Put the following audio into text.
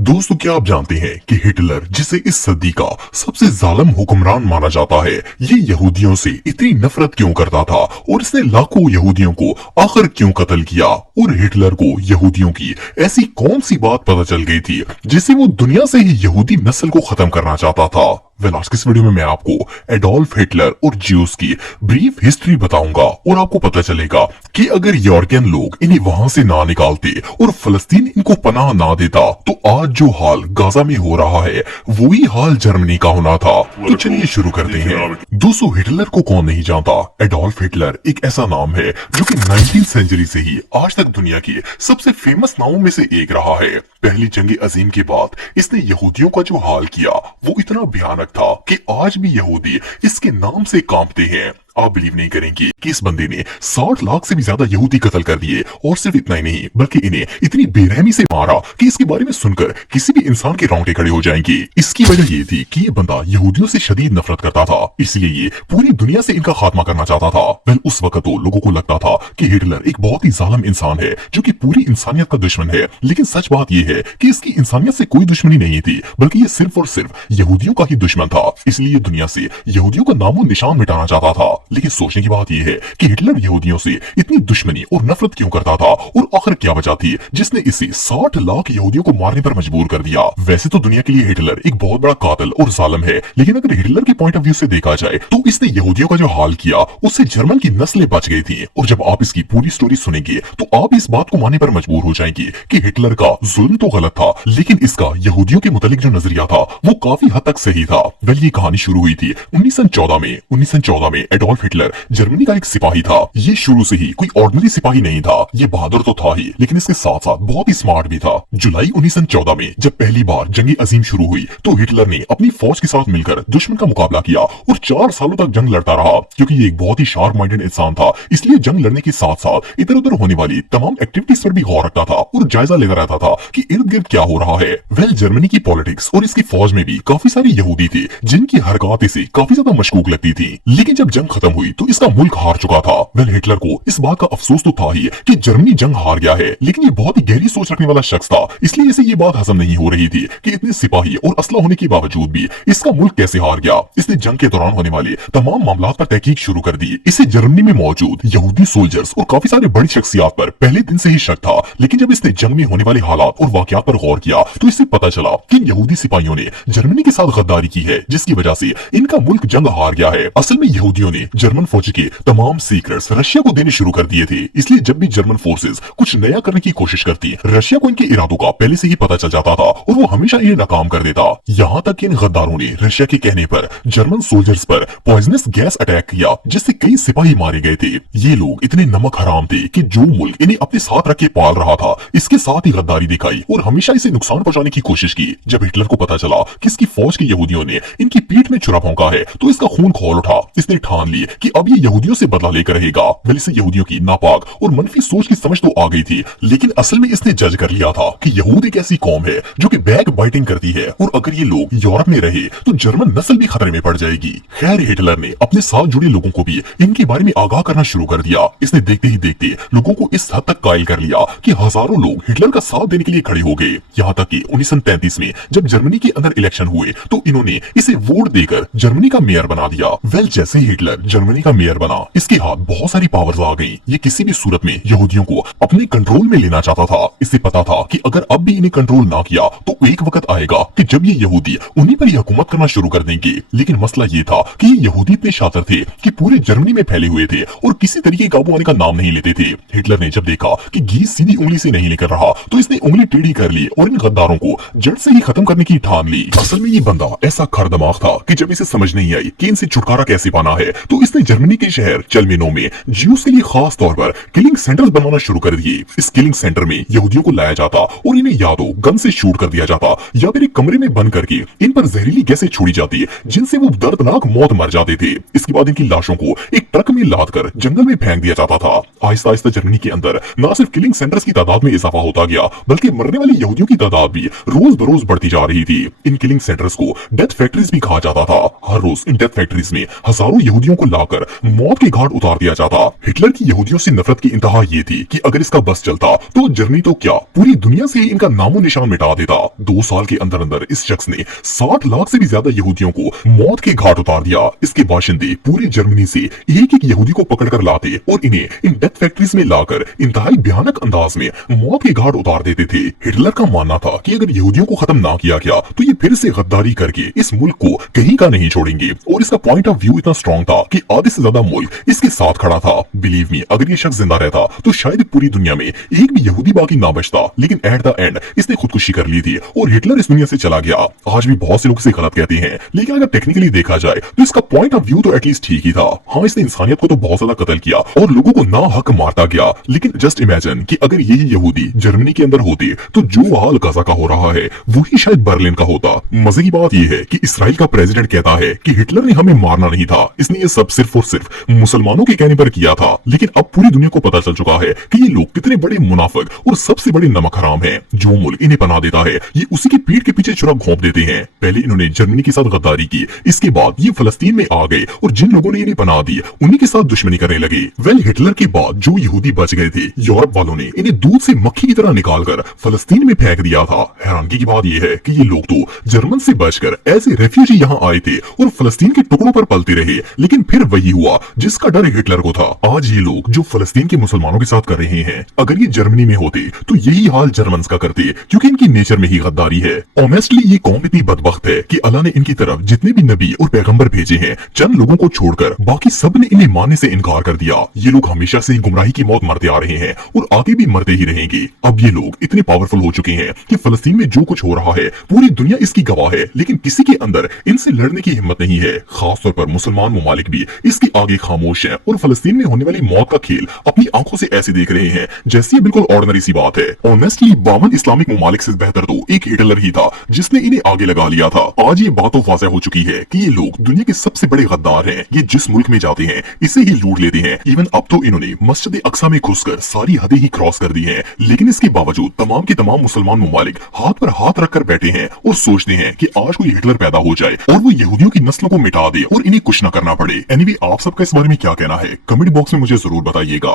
दोस्तों, क्या आप जानते हैं कि हिटलर, जिसे इस सदी का सबसे जालिम हुक्मरान माना जाता है, ये यहूदियों से इतनी नफरत क्यों करता था और इसने लाखों यहूदियों को आखिर क्यों कत्ल किया। और हिटलर को यहूदियों की ऐसी कौन सी बात पता चल गई थी जिससे वो दुनिया से ही यहूदी नस्ल को खत्म करना चाहता था। आज की इस वीडियो में मैं आपको एडोल्फ हिटलर और ज्यूस की ब्रीफ हिस्ट्री बताऊंगा और आपको पता चलेगा कि अगर यूरोपियन लोग इन्हें वहां से ना निकालते और फलस्तीन इनको पनाह ना देता तो आज जो हाल गाजा में हो रहा है वही हाल जर्मनी का होना था। तो चलिए शुरू करते हैं। दोस्तों, हिटलर को कौन नहीं जानता। एडोल्फ हिटलर एक ऐसा नाम है जो कि 19वीं सेंचुरी से ही आज तक दुनिया के सबसे फेमस नामों में से एक रहा है। पहली जंग अजीम के बाद इसने यहूदियों का जो हाल किया वो इतना भयानक था कि आज भी यहूदी इसके नाम से कांपते हैं। आप बिलीव नहीं करेंगे कि इस बंदे ने 60 लाख से भी ज्यादा यहूदी कत्ल कर दिए और सिर्फ इतना ही नहीं बल्कि इन्हें इतनी बेरहमी से मारा कि इसके बारे में सुनकर किसी भी इंसान के रोंगटे खड़े हो जाएंगे। इसकी वजह ये थी कि ये बंदा यहूदियों से शदीद नफरत करता था, इसलिए ये पूरी दुनिया से इनका खात्मा करना चाहता था। उस वक्त तो लोगों को लगता था कि हिटलर एक बहुत ही जालिम इंसान है जो कि पूरी इंसानियत का दुश्मन है, लेकिन सच बात यह है कि इसकी इंसानियत से कोई दुश्मनी नहीं थी बल्कि ये सिर्फ और सिर्फ यहूदियों का ही दुश्मन था। इसलिए दुनिया से यहूदियों का नामो निशान मिटाना चाहता था। लेकिन सोचने की बात यह है कि हिटलर यहूदियों से इतनी दुश्मनी और नफरत क्यों करता था और आखिर क्या वजह थी जिसने इसे 60 लाख यहूदियों को मारने पर मजबूर कर दिया। वैसे तो दुनिया के लिए हिटलर एक बहुत बड़ा कातिल और जालिम है, लेकिन अगर हिटलर के पॉइंट ऑफ व्यू से देखा जाए तो इसने यहूदियों का जो हाल किया उससे जर्मन की नस्लें बच गई थी। और जब आप इसकी पूरी स्टोरी सुनेंगे तो आप इस बात को मानने पर मजबूर हो जाएंगे कि हिटलर का जुल्म तो गलत था, लेकिन इसका यहूदियों के मुतालिक जो नजरिया था वो काफी हद तक सही था। ये कहानी शुरू हुई थी 1914 में एडोल्फ हिटलर जर्मनी का एक सिपाही था। ये शुरू से ही कोई ऑर्डिनरी सिपाही नहीं था, ये बहादुर तो था ही लेकिन इसके साथ साथ बहुत ही स्मार्ट भी था। जुलाई 1914 में जब पहली बार जंग अजीम शुरू हुई तो हिटलर ने अपनी फौज के साथ मिलकर दुश्मन का मुकाबला किया और 4 सालों तक जंग लड़ता रहा। क्योंकि ये एक बहुत ही शार्प माइंडेड इंसान था, इसलिए जंग लड़ने के साथ साथ इधर उधर होने वाली तमाम एक्टिविटीज पर भी गौर रखता था और जायजा लेता रहता था कि इर्द गिर्द क्या हो रहा है। जर्मनी की पॉलिटिक्स और इसकी फौज में भी काफी सारे यहूदी थे जिनकी हरकत इसे काफी ज्यादा मशकूक लगती थी। लेकिन जब जंग खत्म हुई तो इसका मुल्क हार चुका था। हिटलर को इस बात का अफसोस तो था ही कि जर्मनी जंग हार गया है, लेकिन ये बहुत ही गहरी सोच रखने वाला शख्स था, इसलिए इसे ये बात हजम नहीं हो रही थी कि इतने सिपाही और असला होने के बावजूद भी इसका मुल्क कैसे हार गया। इसने जंग के दौरान होने वाले तमाम मामलात पर तहकीक शुरू कर दी। इसे जर्मनी में मौजूद यहूदी सोल्जर्स और काफी सारे बड़ी शख्सियात पर पहले दिन से ही शक था, लेकिन जब इसने जंग में होने वाले हालात और वाकयात पर गौर किया तो इससे पता चला कि इन यहूदी सिपाहियों ने जर्मनी के साथ गद्दारी की है, जिसकी वजह से इनका मुल्क जंग हार गया है। असल में यहूदियों ने जर्मन फौज के तमाम सीक्रेट्स रशिया को देने शुरू कर दिए थे, इसलिए जब भी जर्मन फोर्सेस कुछ नया करने की कोशिश करती रशिया को इनके इरादों का पहले से ही पता चल जाता था और वो हमेशा इन्हें नाकाम कर देता। यहाँ तक कि इन गद्दारों ने रशिया के कहने पर जर्मन सोल्जर्स पर पॉइजनस गैस अटैक किया, जिससे कई सिपाही मारे गए थे। ये लोग इतने नमक हराम थे कि जो मुल्क इन्हें अपने साथ रख के पाल रहा था इसके साथ ही गद्दारी दिखाई और हमेशा इसे नुकसान पहुंचाने की कोशिश की। जब हिटलर को पता चला कि इसकी फौज के यहूदियों ने इनकी पीठ में छुरा भोंका है तो इसका खून खौल उठा। इसने ठान ली कि अब ये यहूदियों से बदला लेकर रहेगा। इसे यहूदियों की नापाक और मनफी सोच की समझ तो आ गई थी, लेकिन असल में इसने जज कर लिया था कि यहूद एक ऐसी कौम है जो कि बैक बाइटिंग करती है और अगर ये लोग यूरोप में रहे तो जर्मन नस्ल भी खतरे में पड़ जाएगी। खैर, हिटलर ने अपने साथ जुड़े लोगों को भी इनके बारे में आगाह करना शुरू कर दिया। इसने देखते ही देखते लोगों को इस हद तक कायल कर लिया कि हजारों लोग हिटलर का साथ देने के लिए खड़े हो गए। यहाँ तक कि 1933 में जब जर्मनी के अंदर इलेक्शन हुए तो इन्होंने इसे वोट देकर जर्मनी का मेयर बना दिया। जैसे हिटलर जर्मनी का मेयर बना, इसके हाथ बहुत सारी पावर्स आ गई। ये किसी भी सूरत में यहूदियों को अपने कंट्रोल में लेना चाहता था। इसे पता था कि अगर अब भी इन्हें कंट्रोल ना किया तो एक वक्त आएगा कि जब ये यहूदी उन्हीं पर ही हुकूमत करना शुरू कर देंगे। लेकिन मसला ये था कि ये यहूदी इतने शातिर थे कि पूरे जर्मनी में फैले हुए थे और किसी तरीके काबू आने का नाम नहीं लेते थे। हिटलर ने जब देखा कि घी सीधी उंगली से नहीं लेकर रहा तो इसने उंगली टेढ़ी कर ली और इन गद्दारों को जड़ से ही खत्म करने की ठान ली। असल में ये बंदा ऐसा खर दिमाग था कि जब इसे समझ नहीं आई कि इनसे छुटकारा कैसे पाना है तो इसने जर्मनी के शहर चेल्मेनो में ज्यूस के लिए खास तौर पर किलिंग सेंटर्स बनवाना शुरू कर दिए। इस किलिंग सेंटर में यहूदियों को लाया जाता और इन्हें या तो गन से शूट कर दिया जाता या फिर एक कमरे में बंद करके इन पर जहरीली गैसें छोड़ी जाती जिनसे वो दर्दनाक मौत मर जाते थे। इसके बाद इनकी लाशों को एक ट्रक में लाद कर जंगल में फेंक दिया जाता था। आहिस्ता आहिस्ता जर्मनी के अंदर न सिर्फ किलिंग सेंटर्स की तादाद में इजाफा होता गया बल्कि मरने वाले यहूदियों की तादाद भी रोज बरोज बढ़ती जा रही थी। इन किलिंग सेंटर्स को डेथ फैक्ट्रीज भी कहा जाता था। हर रोज इन डेथ फैक्ट्रीज में हजारों यहूदियों को लाकर मौत के घाट उतार दिया जाता। हिटलर की यहूदियों से नफरत की इंतहा ये थी कि अगर इसका बस चलता तो जर्मनी तो क्या पूरी दुनिया से इनका नामो निशान मिटा देता। 2 साल के अंदर अंदर इस शख्स ने 60 लाख से भी ज्यादा यहूदियों को मौत के घाट उतार दिया। इसके बाशिंदे पूरी जर्मनी से एक एक यहूदी को पकड़कर लाते और इन्हें इन डेथ फैक्ट्रीज में लाकर इंतहाई भयानक अंदाज में मौत के घाट उतार देते थे। हिटलर का मानना था कि अगर यहूदियों को खत्म ना किया गया तो ये फिर से गद्दारी करके इस मुल्क को कहीं का नहीं छोड़ेंगे और इसका पॉइंट ऑफ व्यू इतना स्ट्रॉन्ग था कि आधे से ज्यादा मुल्क इसके साथ खड़ा था। बिलीव मी, अगर ये शख्स जिंदा रहता तो शायद पूरी दुनिया में एक भी यहूदी बाकी ना बचता, लेकिन एट द एंड इसने खुदकुशी कर ली थी और हिटलर इस दुनिया से चला गया। आज भी बहुत से लोग इसे गलत कहते हैं, लेकिन अगर टेक्निकली देखा जाए तो इसका पॉइंट ऑफ व्यू तो एटलीस्ट ठीक ही था। हाँ, इसने इंसानियत को तो बहुत ज्यादा कत्ल किया और लोगों को ना हक मारता गया, लेकिन जस्ट इमेजिन कि अगर यही यहूदी जर्मनी के अंदर होते तो जो हाल गाजा का हो रहा है वही शायद बर्लिन का होता। मजे की बात यह है कि इसराइल का प्रेसिडेंट कहता है कि हिटलर ने हमें मारना नहीं था, इसने ये सब सिर्फ और सिर्फ मुसलमानों के कहने पर किया था। लेकिन अब पूरी दुनिया को पता चल चुका है कि ये लोग कितने बड़े मुनाफिक और सबसे बड़े नमक हराम हैं। जो मुल्क इन्हें पनाह देता है ये उसी की पीठ के पीछे छुरा घोंप देते हैं। पहले इन्होंने जर्मनी के साथ गद्दारी की, इसके बाद ये फलस्तीन में आ गए और जिन लोगों ने इन्हें पनाह दी उन्हीं के साथ दुश्मनी करने लगे। वेल, हिटलर के बाद जो यहूदी बच गए थे, यूरोप वालों ने इन्हें दूध से मक्खी की तरह निकालकर फलस्तीन में फेंक दिया था। हैरानगी की बात यह है कि ये लोग तो जर्मन से बचकर एज ए रेफ्यूजी यहाँ आए थे और फलस्तीन के टुकड़ों पर पलते रहे, लेकिन फिर वही हुआ जिसका डर हिटलर को था। आज ये लोग जो फलस्तीन के मुसलमानों के साथ कर रहे हैं, अगर ये जर्मनी में होते तो यही हाल जर्मन का करते, क्योंकि इनकी नेचर में ही गद्दारी है। ऑनेस्टली ये कौम इतनी बदबख्त है कि अल्लाह ने इनकी तरफ जितने भी नबी और पैगंबर भेजे हैं, चंद लोगों को छोड़कर बाकी सब ने इन्हें मानने से इनकार कर दिया। ये लोग हमेशा से ही गुमराही की मौत मरते आ रहे हैं और आगे भी मरते ही रहेंगे। अब ये लोग इतने पावरफुल हो चुके हैं कि फलस्तीन में जो कुछ हो रहा है पूरी दुनिया इसकी गवाह है, लेकिन किसी के अंदर इनसे लड़ने की हिम्मत नहीं है। खासतौर पर मुसलमान ममालिक भी इसके आगे खामोश हैं और फलस्तीन में होने वाली मौत का खेल अपनी आंखों से ऐसे देख रहे हैं जैसे ये बिल्कुल ऑर्डिनरी सी बात है। ऑनेस्टली 52 इस्लामिक ममालिक से बेहतर तो एक हिटलर ही था जिसने इन्हें आगे लगा लिया था। आज ये बात तो वाज़ेह हो चुकी है कि ये लोग दुनिया के सबसे बड़े गद्दार हैं। ये जिस मुल्क में जाते हैं इसे ही लूट लेते हैं। इवन अब तो इन्होंने मस्जिद अक्सा में घुसकर सारी हदें ही क्रॉस कर दी हैं, लेकिन इसके बावजूद तमाम के तमाम मुसलमान ममालिक हाथ पर हाथ रखकर बैठे हैं और सोचते हैं कि आज कोई हिटलर पैदा हो जाए और वो यहूदियों की नस्लों को मिटा दे और इन्हें कुछ न करना पड़े। एनीवे, आप सबका इस बारे में क्या कहना है? कमेंट बॉक्स में मुझे जरूर बताइएगा।